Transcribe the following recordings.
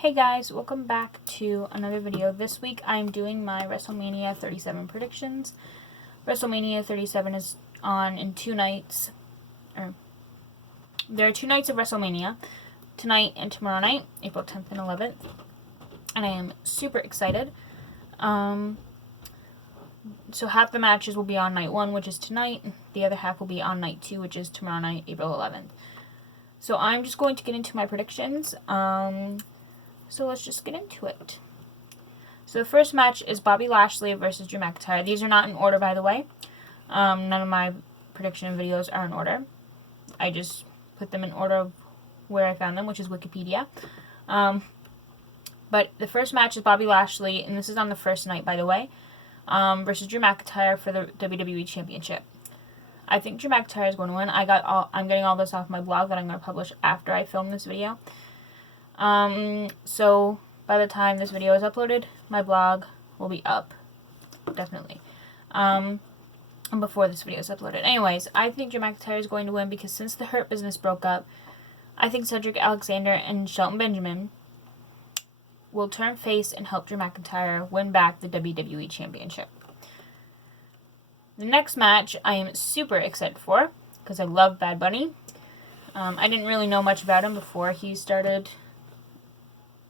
Hey guys, welcome back to another video. This week I'm doing my WrestleMania 37 predictions. WrestleMania 37 is on in 2 nights. There are 2 nights of WrestleMania, tonight and tomorrow night, April 10th and 11th. And I am super excited. So half the matches will be on night 1, which is tonight. The other half will be on night 2, which is tomorrow night, April 11th. So I'm just going to get into my predictions. So let's just get into it. So the first match is Bobby Lashley versus Drew McIntyre. These are not in order, by the way. None of my prediction videos are in order. I just put them in order of where I found them, which is Wikipedia. But the first match is Bobby Lashley, and this is on the first night, by the way, versus Drew McIntyre for the WWE Championship. I think Drew McIntyre is going to win. I'm getting all this off my blog that I'm going to publish after I film this video. So by the time this video is uploaded, my blog will be up, definitely, and before this video is uploaded. Anyways, I think Drew McIntyre is going to win because since the Hurt Business broke up, I think Cedric Alexander and Shelton Benjamin will turn face and help Drew McIntyre win back the WWE Championship. The next match I am super excited for because I love Bad Bunny. I didn't really know much about him before he started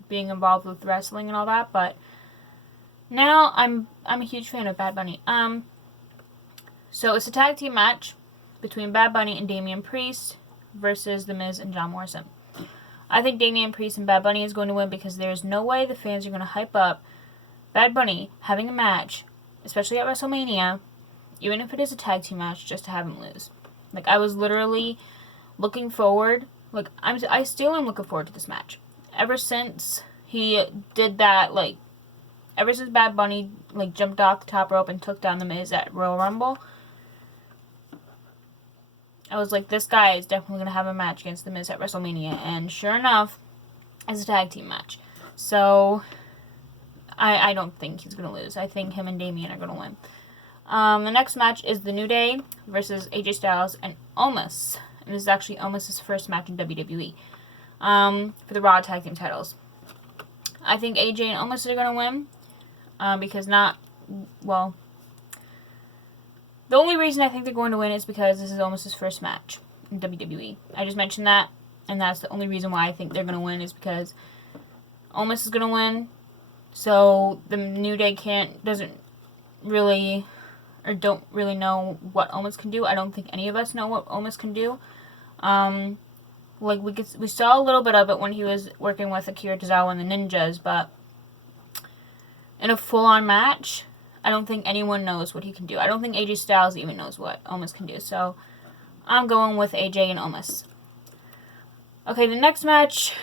being involved with wrestling and all that, but now I'm a huge fan of Bad Bunny. So it's a tag team match between Bad Bunny and Damien Priest versus The Miz and John Morrison. I think Damien Priest and Bad Bunny is going to win because there's no way the fans are going to hype up Bad Bunny having a match, especially at WrestleMania, even if it is a tag team match, just to have him lose. Like, I was literally looking forward, I still am looking forward to this match. Ever since he did that, ever since Bad Bunny, jumped off the top rope and took down The Miz at Royal Rumble, I was like, this guy is definitely going to have a match against The Miz at WrestleMania. And sure enough, it's a tag team match. So, I don't think he's going to lose. I think him and Damien are going to win. The next match is The New Day versus AJ Styles and Omos. And this is actually Omos' first match in WWE. For the Raw Tag Team titles. I think AJ and Omos are going to win. Because the only reason I think they're going to win is because this is Omos' first match in WWE. I just mentioned that, and that's the only reason why I think they're going to win is because Omos is going to win. So the New Day don't really know what Omos can do. I don't think any of us know what Omos can do. We saw a little bit of it when he was working with Akira Tozawa and the Ninjas, but in a full-on match, I don't think anyone knows what he can do. I don't think AJ Styles even knows what Omos can do, so I'm going with AJ and Omos. Okay, the next match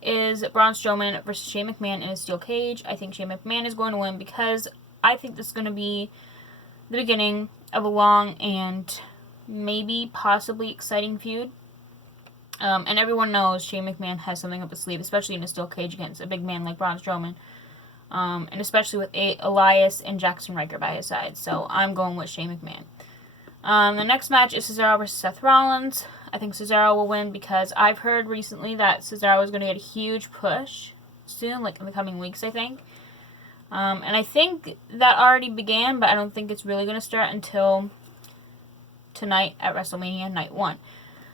is Braun Strowman versus Shane McMahon in a steel cage. I think Shane McMahon is going to win because I think this is going to be the beginning of a long and maybe possibly exciting feud. And everyone knows Shane McMahon has something up his sleeve, especially in a steel cage against a big man like Braun Strowman. And especially with Elias and Jackson Riker by his side. So I'm going with Shane McMahon. The next match is Cesaro versus Seth Rollins. I think Cesaro will win because I've heard recently that Cesaro is going to get a huge push soon, in the coming weeks, I think. And I think that already began, but I don't think it's really going to start until tonight at WrestleMania Night 1.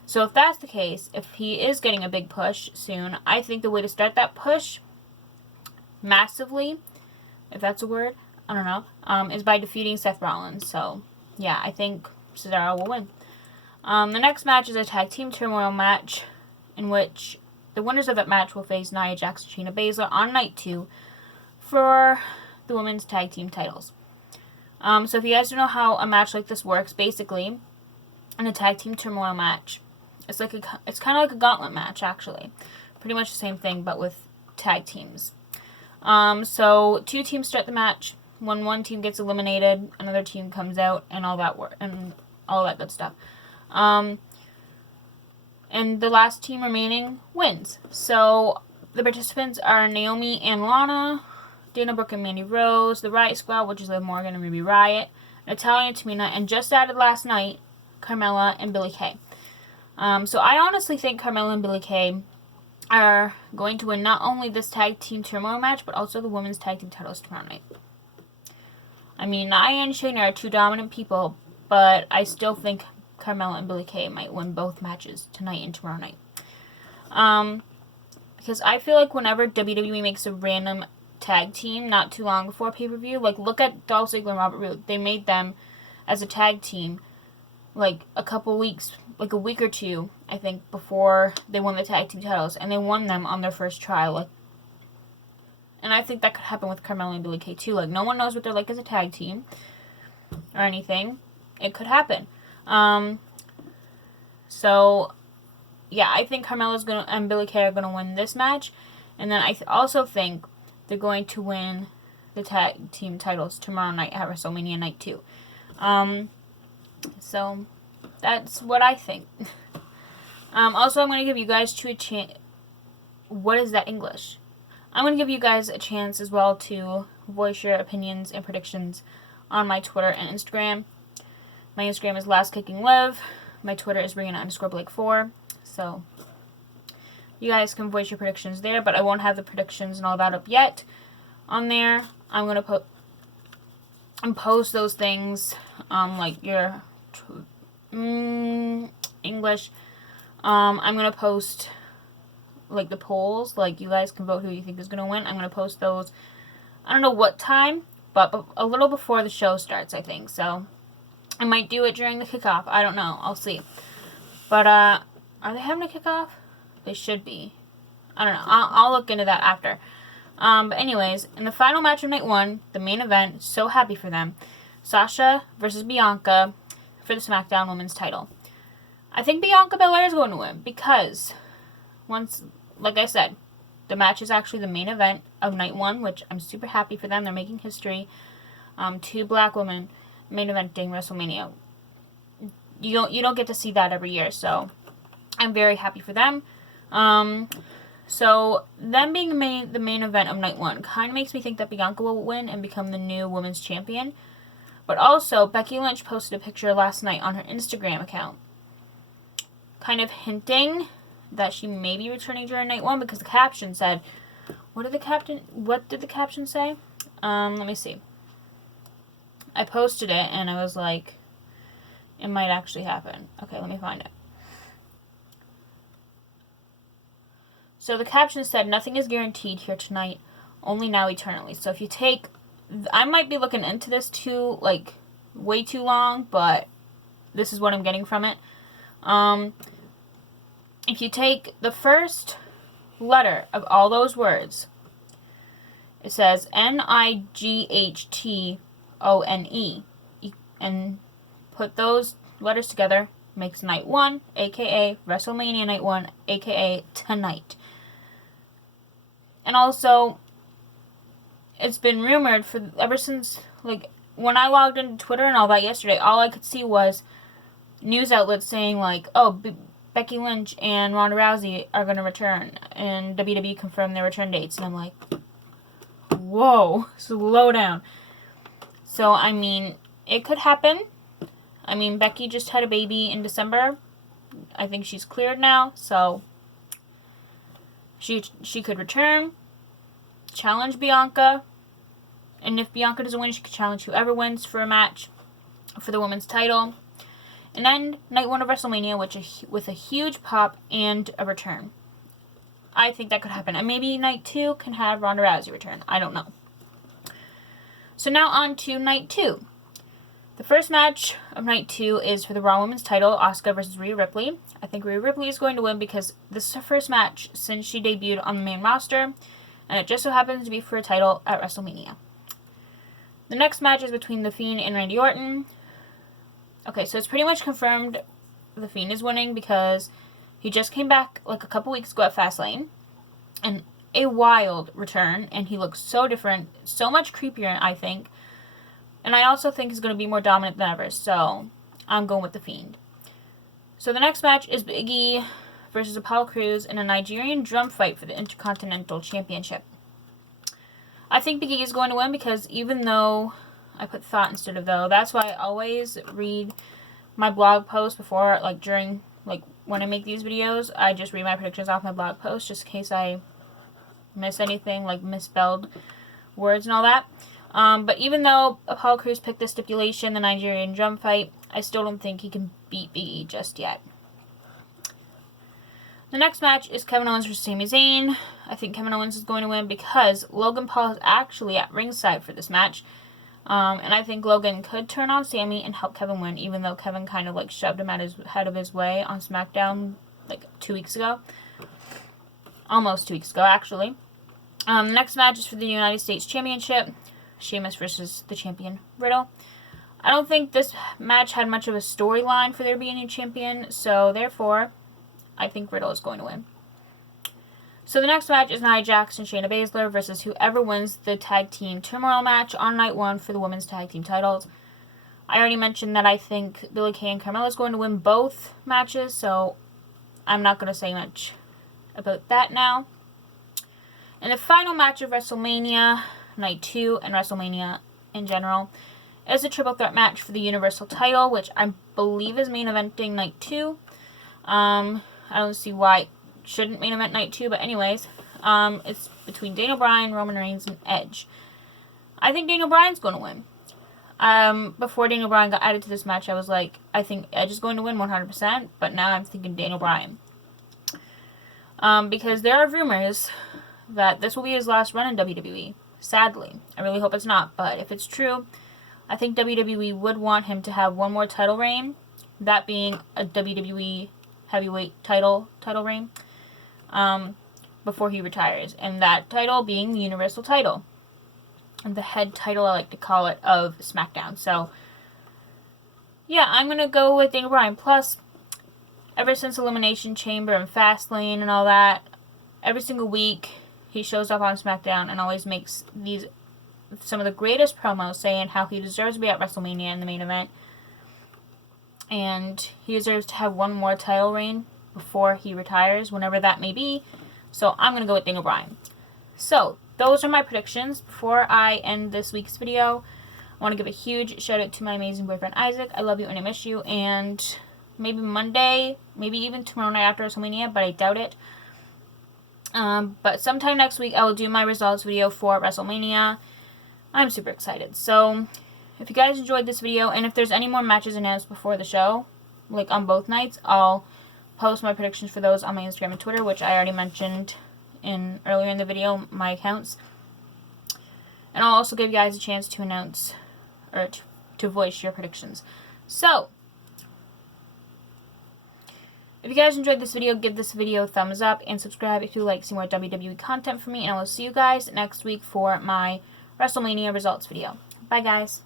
So if that's the case, if he is getting a big push soon, I think the way to start that push massively, if that's a word, I don't know, is by defeating Seth Rollins. So, yeah, I think Cesaro will win. The next match is a tag team turmoil match in which the winners of that match will face Nia Jax and Shayna Baszler on night 2 for the women's tag team titles. So if you guys don't know how a match like this works, basically, in a tag team turmoil match, it's kind of like a gauntlet match, actually. Pretty much the same thing, but with tag teams. So 2 teams start the match. When one team gets eliminated, another team comes out, and all that good stuff. And the last team remaining wins. So the participants are Naomi and Lana, Dana Brooke and Mandy Rose, the Riot Squad, which is Liv Morgan and Ruby Riott, Natalya and Tamina, and just added last night, Carmella and Billie Kay. So I honestly think Carmella and Billie Kay are going to win not only this tag team turmoil match, but also the women's tag team titles tomorrow night. I mean, Nia and Shayna are two dominant people, but I still think Carmella and Billie Kay might win both matches tonight and tomorrow night. Because I feel like whenever WWE makes a random tag team not too long before pay-per-view, like look at Dolph Ziggler and Robert Roode. They made them as a tag team like a couple weeks, like a week or two, I think, before they won the tag team titles, and they won them on their first try. Like, and I think that could happen with Carmella and Billie Kay too. Like, no one knows what they're like as a tag team or anything. It could happen. So yeah, I think Carmella's and Billie Kay are gonna win this match, and then I also think they're going to win the tag team titles tomorrow night at WrestleMania Night 2. So that's what I think. Also, I'm going to give you guys a chance. What is that English? I'm going to give you guys a chance as well to voice your opinions and predictions on my Twitter and Instagram. My Instagram is LastKickingLiv. My Twitter is Brianna_Blake4. So you guys can voice your predictions there, but I won't have the predictions and all that up yet on there. I'm going to post those things, like your English. I'm going to post like the polls, like you guys can vote who you think is going to win. I'm going to post those, I don't know what time, but a little before the show starts, I think. So I might do it during the kickoff. I don't know. I'll see. But are they having a kickoff? They should be. I don't know. I'll look into that after. But anyways, in the final match of night 1, the main event, so happy for them, Sasha versus Bianca for the Smackdown Women's title. I think Bianca Belair is going to win because, like I said, the match is actually the main event of night 1, which I'm super happy for them. They're making history. 2 black women main eventing WrestleMania. You don't get to see that every year, so I'm very happy for them. So them being the main event of night 1 kind of makes me think that Bianca will win and become the new women's champion. But also, Becky Lynch posted a picture last night on her Instagram account, kind of hinting that she may be returning during night 1, because the caption said, what did the caption say? Let me see. I posted it and I was like, it might actually happen. Okay, let me find it. So the caption said, nothing is guaranteed here tonight, only now eternally. So if you take, I might be looking into this too, like, way too long, but this is what I'm getting from it. If you take the first letter of all those words, it says Nighthone, and put those letters together, makes night 1, aka WrestleMania night 1, aka tonight. And also, it's been rumored ever since, like, when I logged into Twitter and all that yesterday, all I could see was news outlets saying, like, oh, Becky Lynch and Ronda Rousey are going to return, and WWE confirmed their return dates. And I'm like, whoa, slow down. So, I mean, it could happen. I mean, Becky just had a baby in December. I think she's cleared now, so she could return, challenge Bianca, and if Bianca doesn't win, she could challenge whoever wins for a match for the women's title, and end night 1 of WrestleMania with a huge pop and a return. I think that could happen, and maybe night 2 can have Ronda Rousey return. I don't know. So now on to night 2. The first match of night 2 is for the Raw Women's title, Asuka versus Rhea Ripley. I think Rhea Ripley is going to win because this is her first match since she debuted on the main roster, and it just so happens to be for a title at WrestleMania. The next match is between The Fiend and Randy Orton. Okay, so it's pretty much confirmed The Fiend is winning because he just came back like a couple weeks ago at Fastlane, and a wild return, and he looks so different, so much creepier, I think. And I also think he's going to be more dominant than ever, so I'm going with The Fiend. So the next match is Big E versus Apollo Crews in a Nigerian drum fight for the Intercontinental Championship. I think Big E is going to win because even though I put thought instead of though, that's why I always read my blog post before, like during like, when I make these videos, I just read my predictions off my blog post, just in case I miss anything, like misspelled words and all that. But even though Apollo Crews picked the stipulation, the Nigerian drum fight, I still don't think he can beat Big E just yet. The next match is Kevin Owens versus Sami Zayn. I think Kevin Owens is going to win because Logan Paul is actually at ringside for this match. And I think Logan could turn on Sami and help Kevin win, even though Kevin kind of like shoved him out of his way on Smackdown like 2 weeks ago. Almost 2 weeks ago, actually. The next match is for the United States Championship. Sheamus versus the champion, Riddle. I don't think this match had much of a storyline for there being a new champion, so therefore, I think Riddle is going to win. So the next match is Nia Jax and Shayna Baszler versus whoever wins the tag team Turmoil match on night 1 for the women's tag team titles. I already mentioned that I think Billie Kay and Carmella is going to win both matches, so I'm not going to say much about that now. And the final match of WrestleMania Night 2 and WrestleMania in general is a triple threat match for the Universal title, which I believe is main eventing Night 2. I don't see why it shouldn't main event Night 2, but anyways, it's between Daniel Bryan, Roman Reigns, and Edge. I think Daniel Bryan's going to win. Before Daniel Bryan got added to this match, I was like, I think Edge is going to win 100%, but now I'm thinking Daniel Bryan. Because there are rumors that this will be his last run in WWE. Sadly. I really hope it's not, but if it's true, I think WWE would want him to have one more title reign, that being a WWE heavyweight title reign, before he retires, and that title being the Universal title, and the head title, I like to call it, of SmackDown. So, yeah, I'm going to go with Daniel Bryan. Plus, ever since Elimination Chamber and Fastlane and all that, every single week, he shows up on SmackDown and always makes some of the greatest promos saying how he deserves to be at WrestleMania in the main event. And he deserves to have one more title reign before he retires, whenever that may be. So I'm going to go with Daniel Bryan. So, those are my predictions. Before I end this week's video, I want to give a huge shout out to my amazing boyfriend Isaac. I love you and I miss you. And maybe Monday, maybe even tomorrow night after WrestleMania, but I doubt it. But sometime next week, I will do my results video for WrestleMania. I'm super excited. So, if you guys enjoyed this video, and if there's any more matches announced before the show, like on both nights, I'll post my predictions for those on my Instagram and Twitter, which I already mentioned earlier in the video, my accounts. And I'll also give you guys a chance to announce, or to voice your predictions. So, if you guys enjoyed this video, give this video a thumbs up and subscribe if you like to see more WWE content from me. And I will see you guys next week for my WrestleMania results video. Bye, guys.